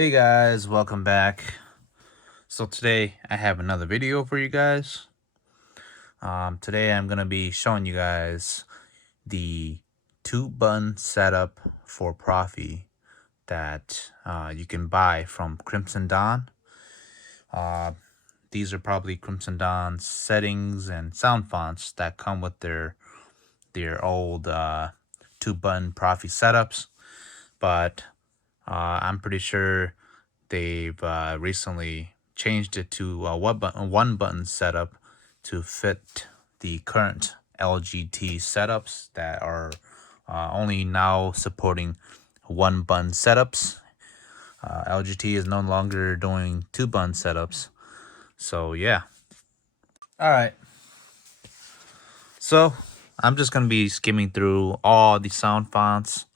Hey guys, welcome back. So today I have another video for you guys. Today I'm gonna be showing you guys the 2-button setup for Proffie that you can buy from Crimson Dawn. These are probably Crimson Dawn's settings and sound fonts that come with their old 2-button Proffie setups, but I'm pretty sure they've recently changed it to a one button setup to fit the current LGT setups that are only now supporting 1-button setups. LGT is no longer doing 2-button setups. So yeah. All right. So I'm just gonna be skimming through all the sound fonts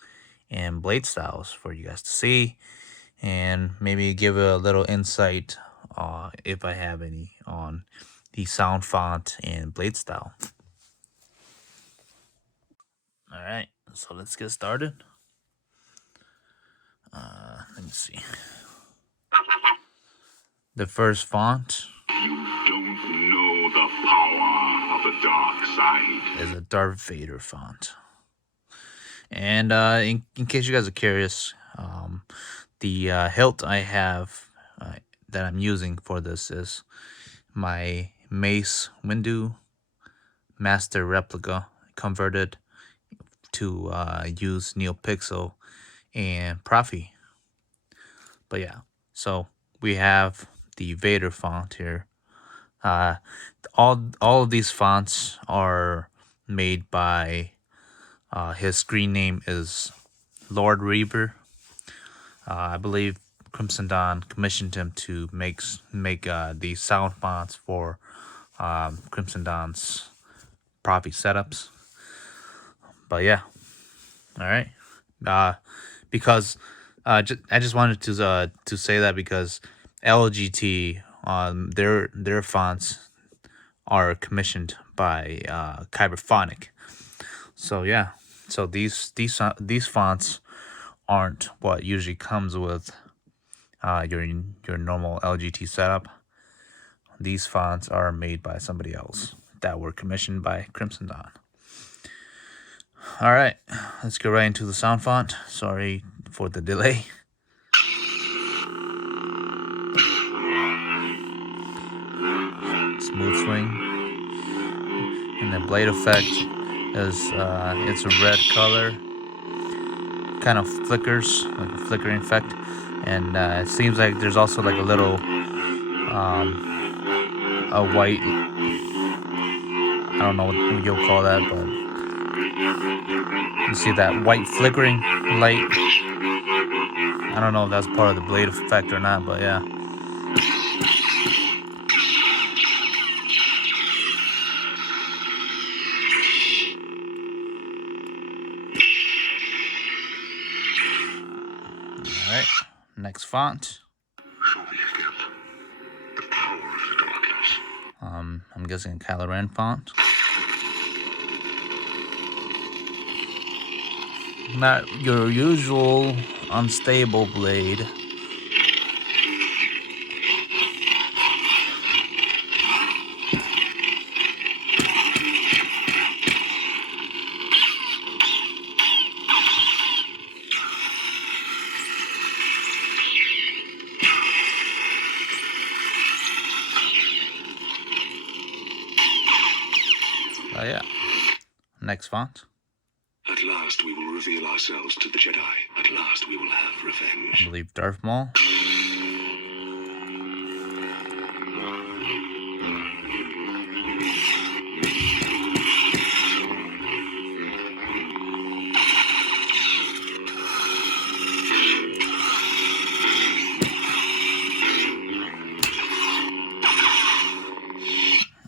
and blade styles for you guys to see, and maybe give a little insight, if I have any, on the sound font and blade style. All right, so let's get started. Let me see. The first font You don't know the power of the dark side. is a Darth Vader font. And in case you guys are curious, the hilt I have that I'm using for this is my Mace Windu Master replica converted to use Neopixel and Proffie. But yeah, so we have the Vader font here. All of these fonts are made by his screen name is Lord Reaver. I believe Crimson Dawn commissioned him to make the sound fonts for Crimson Dawn's Proffie setups. But yeah, all right. Because I just wanted to say that because LGT, their fonts are commissioned by Kyberphonic. So yeah, so these fonts aren't what usually comes with your normal LGT setup. These fonts are made by somebody else that were commissioned by Crimson Dawn. All right, let's go right into the sound font. Sorry for the delay. Smooth swing, and the blade effect is it's a red color, kind of flickers, like a flickering effect, and it seems like there's also like a little a white, I don't know what you'll call that, but you see that white flickering light. I don't know if that's part of the blade effect or not, but yeah. Alright, next font. Show me again the power of the darkness. I'm guessing a Kylo Ren font. Not your usual unstable blade. Oh yeah. Next font. At last we will reveal ourselves to the Jedi. At last we will have I revenge. believe Darth Maul.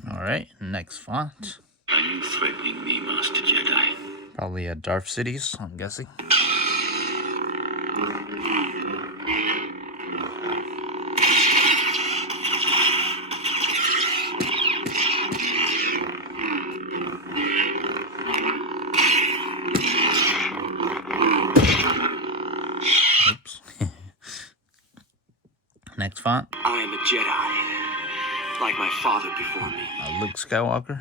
Alright, next font. Are you threatening me, Master Jedi? Probably a Darth Sidious, I'm guessing. Oops. Next font. I am a Jedi, like my father before me. Luke Skywalker.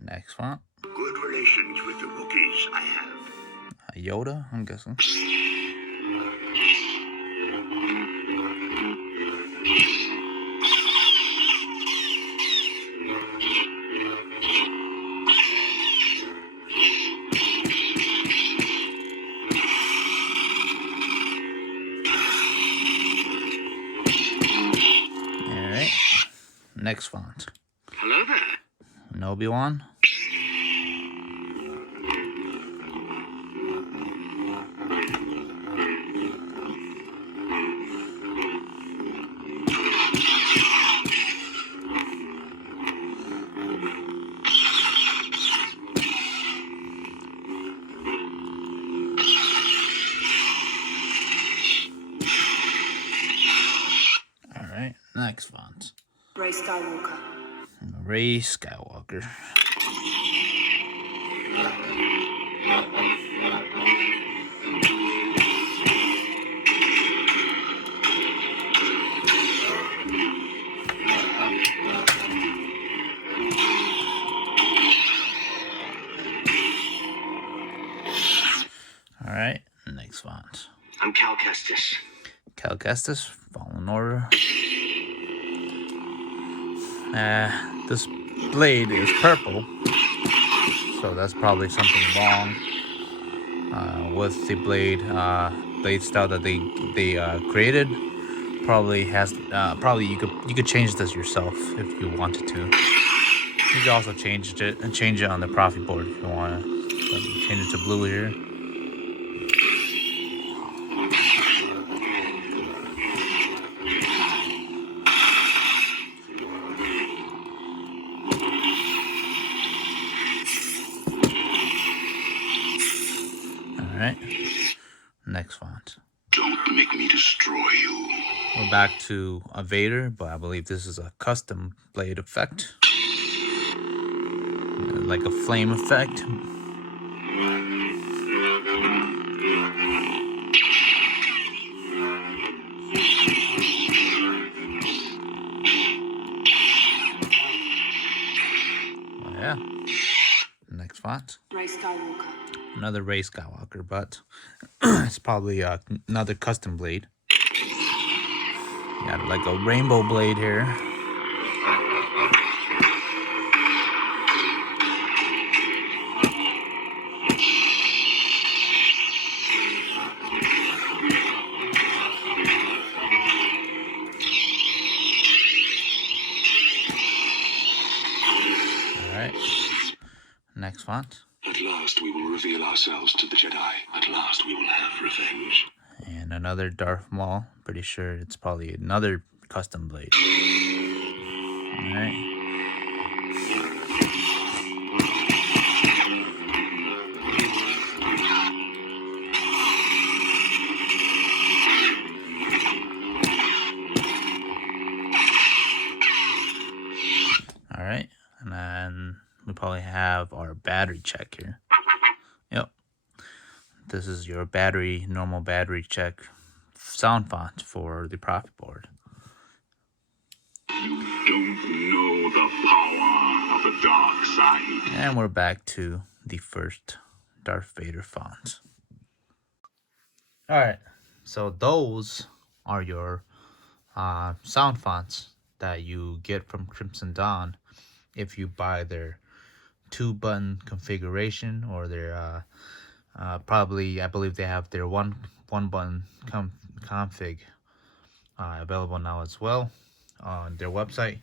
Next font. Good relations with the Wookiees I have. Yoda, I'm guessing. Alright. Next font. Hello there. Obi-Wan. Alright, next font. Rey Skywalker. Rey Skywalker. Alright, next font. I'm Cal Kestis. Cal Kestis, Fallen Order. This blade is purple, so that's probably something wrong with the blade style that they created. Probably has probably you could change this yourself if you wanted to. You could also change it on the Proffie board if you want to. Change it to blue here. Alright. Next font. Don't make me destroy you. We're back to a Vader, but I believe this is a custom blade effect. Like a flame effect. Yeah. Next font. Rey Skywalker. Another Rey Skywalker, but it's probably another custom blade. Got like a rainbow blade here. Alright. Next font. At last we will reveal ourselves to the Jedi. At last we will have revenge. And another Darth Maul. Pretty sure it's probably another custom blade. Alright. Alright. And then we probably have our battery check here. Yep. This is your normal battery check Soundfont for the Proffie board. You don't know the power of the dark side. And we're back to the first Darth Vader font. Alright, so those are your sound fonts that you get from Crimson Dawn if you buy their 2-button configuration or their probably, I believe they have their one button config available now as well on their website.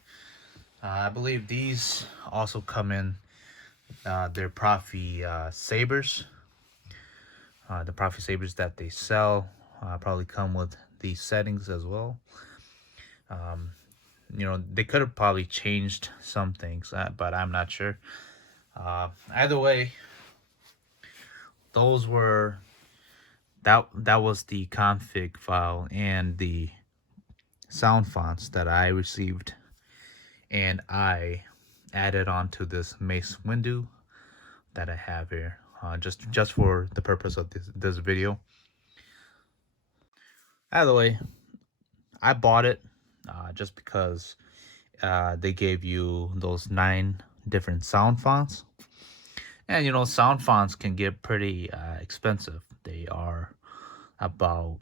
I believe these also come in their Proffie sabers. The Proffie sabers that they sell probably come with these settings as well. You know, they could have probably changed some things, but I'm not sure. Either way, those were that was the config file and the sound fonts that I received, and I added onto this Mace window that I have here, just for the purpose of this video. By the way, I bought it just because they gave you those 9 different sound fonts, and sound fonts can get pretty expensive. They are about,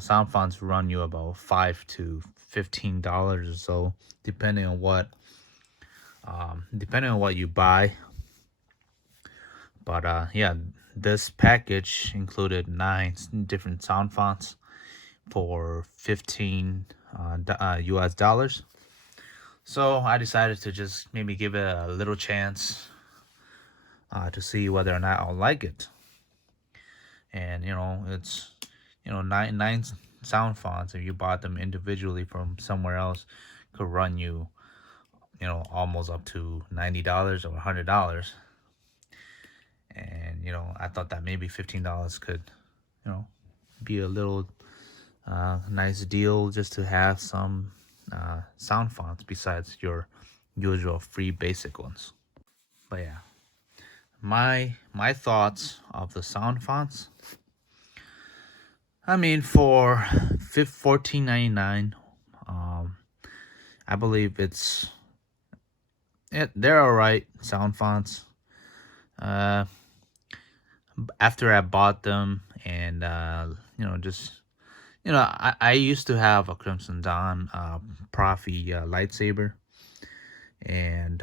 sound fonts run you about $5 to $15 or so, depending on what you buy. But yeah, this package included 9 different sound fonts for 15 US dollars. So I decided to just maybe give it a little chance to see whether or not I'll like it. And it's nine sound fonts. If you bought them individually from somewhere else, could run you almost up to $90 or $100. And I thought that maybe $15 could be a little nice deal, just to have some sound fonts besides your usual free basic ones. But yeah, my thoughts of the sound fonts. I mean, for $14.99, I believe they're alright sound fonts. After I bought them, and I used to have a Crimson Dawn Proffie lightsaber, and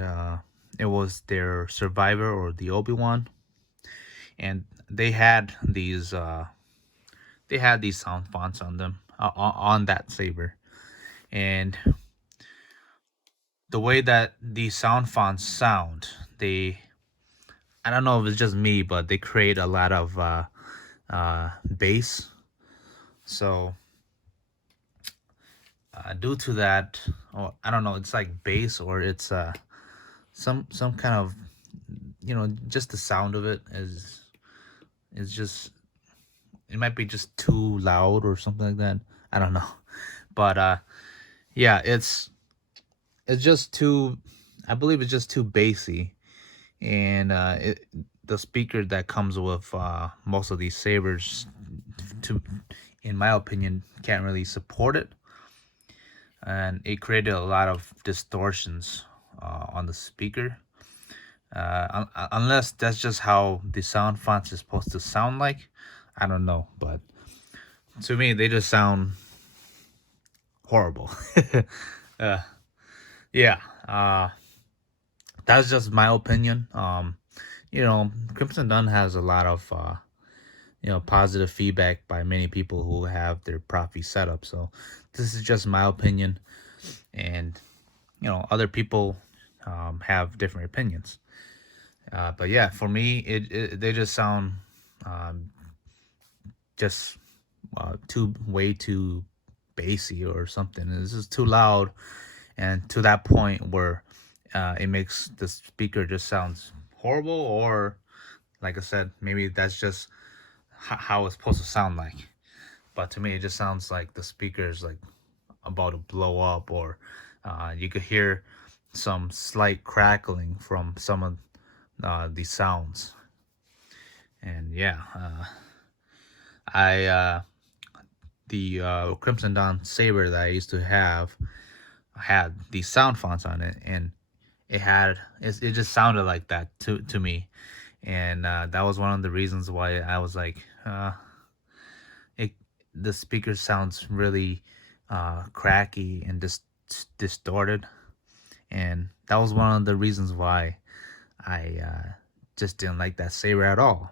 it was their Survivor or the Obi-Wan, and they had these sound fonts on them, on that saber, and the way that these sound fonts sound, I don't know if it's just me, but they create a lot of bass. So due to that, or I don't know, it's like bass, or it's some kind of, just the sound of it is just, it might be just too loud or something like that. I don't know, but yeah, it's just too, I believe it's just too bassy, and the speaker that comes with most of these sabers, in my opinion, can't really support it, and it created a lot of distortions on the speaker. Unless that's just how the sound fonts is supposed to sound like, I don't know, but to me they just sound horrible. uh, yeah, that's just my opinion. Crimson Dawn has a lot of positive feedback by many people who have their Proffie setup. So this is just my opinion, and other people have different opinions. But yeah, for me, they just sound just way too bassy or something. It's just too loud, and to that point where it makes the speaker just sounds horrible, or like I said, maybe that's just how it's supposed to sound like. But to me, it just sounds like the speaker is like about to blow up, or you could hear some slight crackling from some of the sounds. And yeah, the Crimson Dawn saber that I used to have had these sound fonts on it, and it just sounded like that to me, and that was one of the reasons why I was like, the speaker sounds really cracky and distorted, and that was one of the reasons why I just didn't like that saber at all.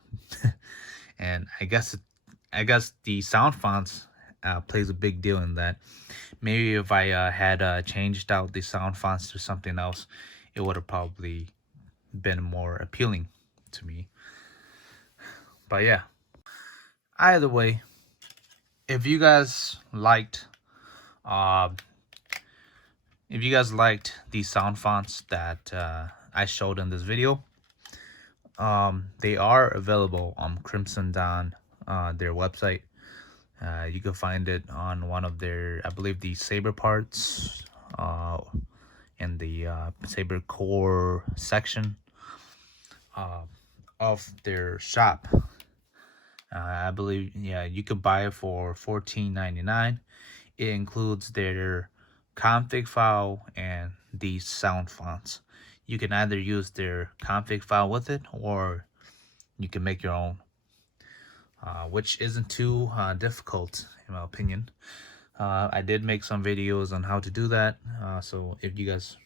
And I guess the sound fonts plays a big deal in that. Maybe if I had changed out the sound fonts to something else, it would have probably been more appealing to me. But yeah, either way, if you guys liked the sound fonts that I showed in this video, they are available on Crimson Dawn their website. You can find it on one of their, I believe, the Saber parts, in the Saber core section of their shop. I believe, yeah, you could buy it for $14.99. It includes their config file and these sound fonts. You can either use their config file with it, or you can make your own, which isn't too difficult in my opinion. I did make some videos on how to do that, so if you guys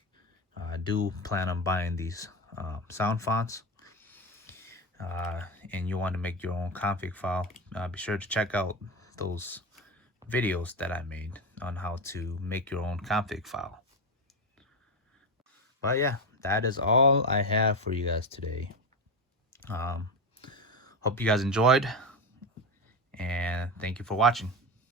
do plan on buying these sound fonts, and you want to make your own config file, be sure to check out those videos that I made on how to make your own config file. But yeah, that is all I have for you guys today. Hope you guys enjoyed, and thank you for watching.